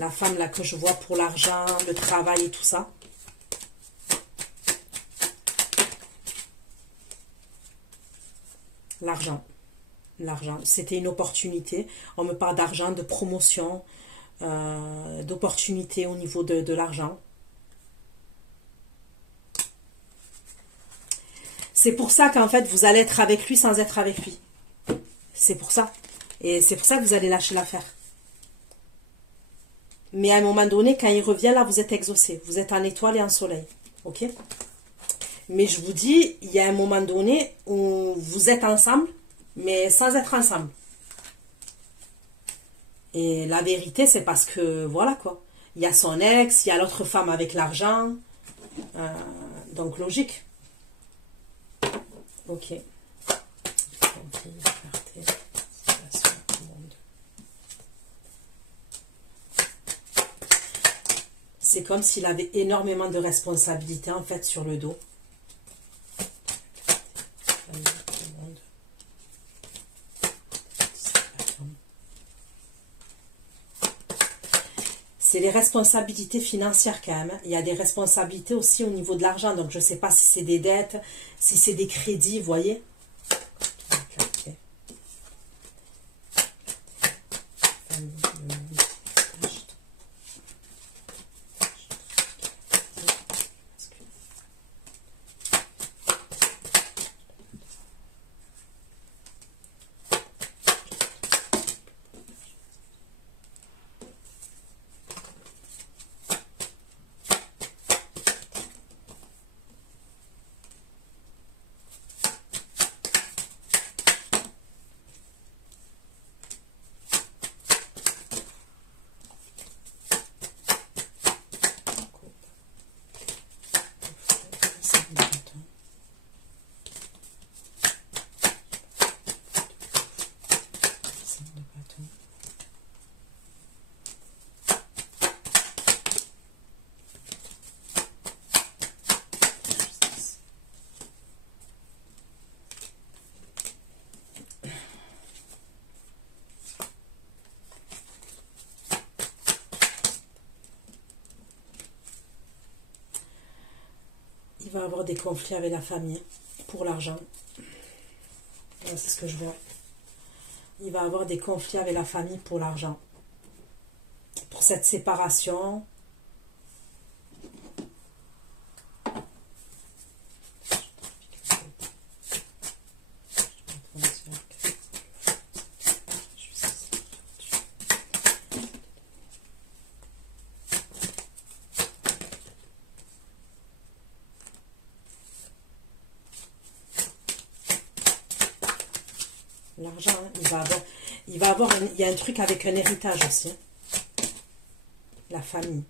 la femme là que je vois pour l'argent, le travail et tout ça. L'argent. L'argent. C'était une opportunité. On me parle d'argent, de promotion, d'opportunité au niveau de l'argent. C'est pour ça qu'en fait, vous allez être avec lui sans être avec lui. C'est pour ça. Et c'est pour ça que vous allez lâcher l'affaire. Mais à un moment donné, quand il revient, là, vous êtes exaucé. Vous êtes en étoile et en soleil. Ok? Mais je vous dis, il y a un moment donné où vous êtes ensemble, mais sans être ensemble. Et la vérité, c'est parce que, voilà quoi. Il y a son ex, il y a l'autre femme avec l'argent. Donc, logique. Ok. C'est comme s'il avait énormément de responsabilités en fait sur le dos. C'est les responsabilités financières quand même. Il y a des responsabilités aussi au niveau de l'argent. Donc je ne sais pas si c'est des dettes, si c'est des crédits, vous voyez. Il va avoir des conflits avec la famille pour l'argent. C'est ce que je vois. Il va avoir des conflits avec la famille pour l'argent. Pour cette séparation. L'argent, hein, il y a un truc avec un héritage aussi. Hein. La famille.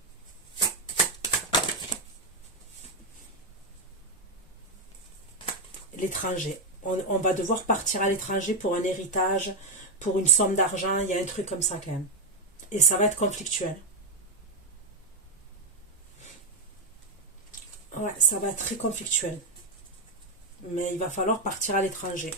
L'étranger. On va devoir partir à l'étranger pour un héritage, pour une somme d'argent. Il y a un truc comme ça quand même. Et ça va être conflictuel. Ouais, ça va être très conflictuel. Mais il va falloir partir à l'étranger.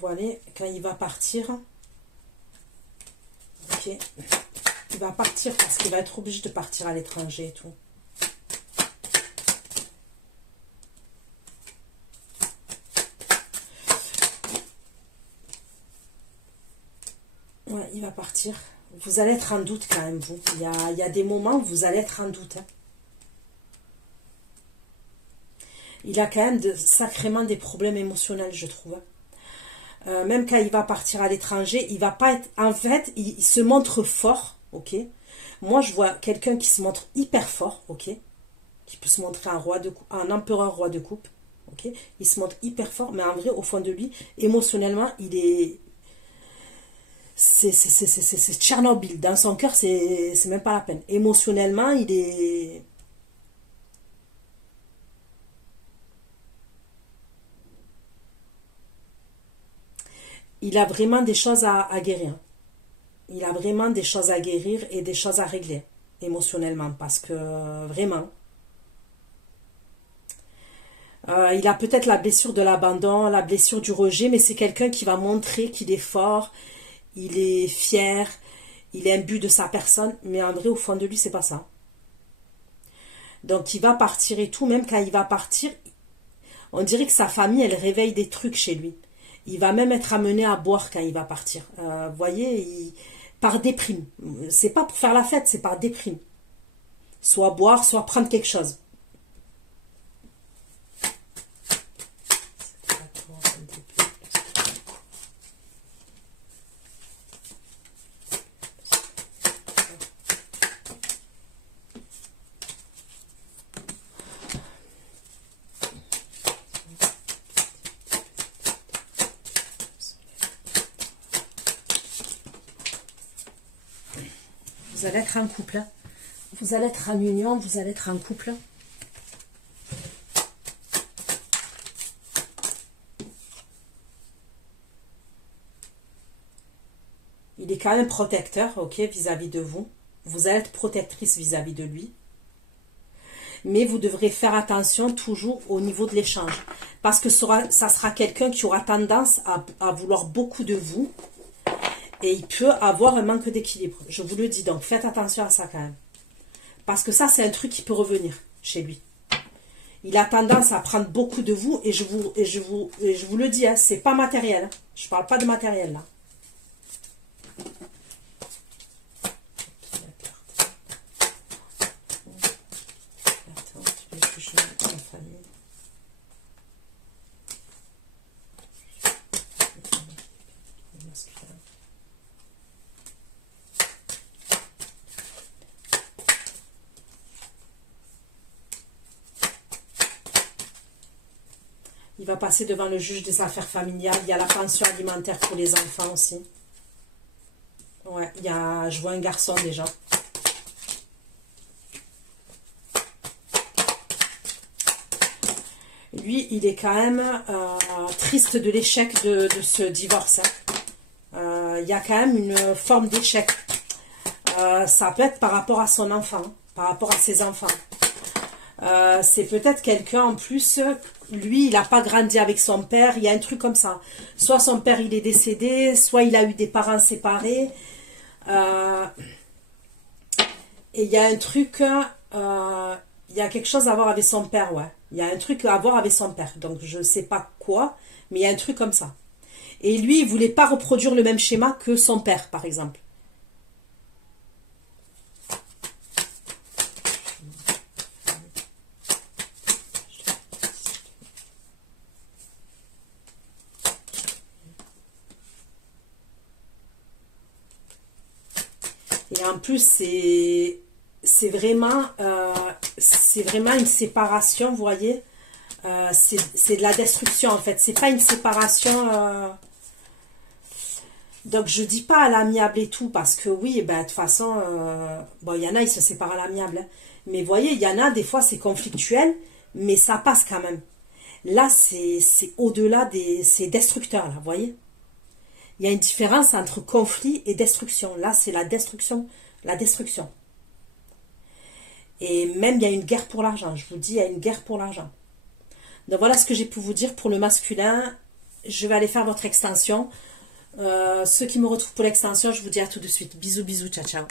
Voilà, quand il va partir, ok, il va partir parce qu'il va être obligé de partir à l'étranger et tout. Ouais, il va partir. Vous allez être en doute quand même, vous. Il y a des moments où vous allez être en doute. Hein. Il a quand même sacrément des problèmes émotionnels, je trouve. même quand il va partir à l'étranger, il va pas être... En fait, il se montre fort, ok. Moi, je vois quelqu'un qui se montre hyper fort, ok. Qui peut se montrer un empereur roi de coupe, ok. Il se montre hyper fort, mais en vrai, au fond de lui, émotionnellement, il est... C'est Tchernobyl. Dans son cœur, c'est même pas la peine. Émotionnellement, il est... Il a vraiment des choses à guérir. Il a vraiment des choses à guérir et des choses à régler émotionnellement. Parce que vraiment, il a peut-être la blessure de l'abandon, la blessure du rejet, mais c'est quelqu'un qui va montrer qu'il est fort, il est fier, il est imbu de sa personne, mais en vrai, au fond de lui, c'est pas ça. Donc, il va partir et tout, même quand il va partir, on dirait que sa famille, elle réveille des trucs chez lui. Il va même être amené à boire quand il va partir. Vous voyez, par déprime. C'est pas pour faire la fête, c'est par déprime. Soit boire, soit prendre quelque chose. Vous allez être en couple. Vous allez être en union, vous allez être en couple. Il est quand même protecteur, ok, vis-à-vis de vous. Vous allez être protectrice vis-à-vis de lui. Mais vous devrez faire attention toujours au niveau de l'échange. Parce que ça sera quelqu'un qui aura tendance à vouloir beaucoup de vous. Et il peut avoir un manque d'équilibre. Je vous le dis, donc faites attention à ça quand même. Parce que ça, c'est un truc qui peut revenir chez lui. Il a tendance à prendre beaucoup de vous. Et je vous le dis, hein, c'est pas matériel. Hein. Je ne parle pas de matériel là. Il va passer devant le juge des affaires familiales. Il y a la pension alimentaire pour les enfants aussi. Ouais, je vois un garçon déjà. Lui, il est quand même triste de l'échec de ce divorce. Hein. Il y a quand même une forme d'échec. Ça peut être par rapport à son enfant, par rapport à ses enfants. C'est peut-être quelqu'un en plus, lui il n'a pas grandi avec son père, il y a un truc comme ça, soit son père il est décédé, soit il a eu des parents séparés, et il y a un truc, il y a quelque chose à voir avec son père, ouais, il y a un truc à voir avec son père, donc je sais pas quoi, mais il y a un truc comme ça, et lui il voulait pas reproduire le même schéma que son père par exemple. Et en plus, c'est vraiment une séparation, vous voyez. C'est de la destruction, en fait. C'est pas une séparation... Donc, je dis pas à l'amiable et tout, parce que oui, ben, de toute façon... bon, il y en a, ils se séparent à l'amiable. Hein. Mais vous voyez, il y en a, des fois, c'est conflictuel, mais ça passe quand même. Là, c'est au-delà c'est destructeur, là, vous voyez. Il y a une différence entre conflit et destruction. Là, c'est la destruction. La destruction. Et même, il y a une guerre pour l'argent. Je vous dis, il y a une guerre pour l'argent. Donc, voilà ce que j'ai pu vous dire pour le masculin. Je vais aller faire votre extension. Ceux qui me retrouvent pour l'extension, je vous dis à tout de suite. Bisous, bisous, ciao, ciao.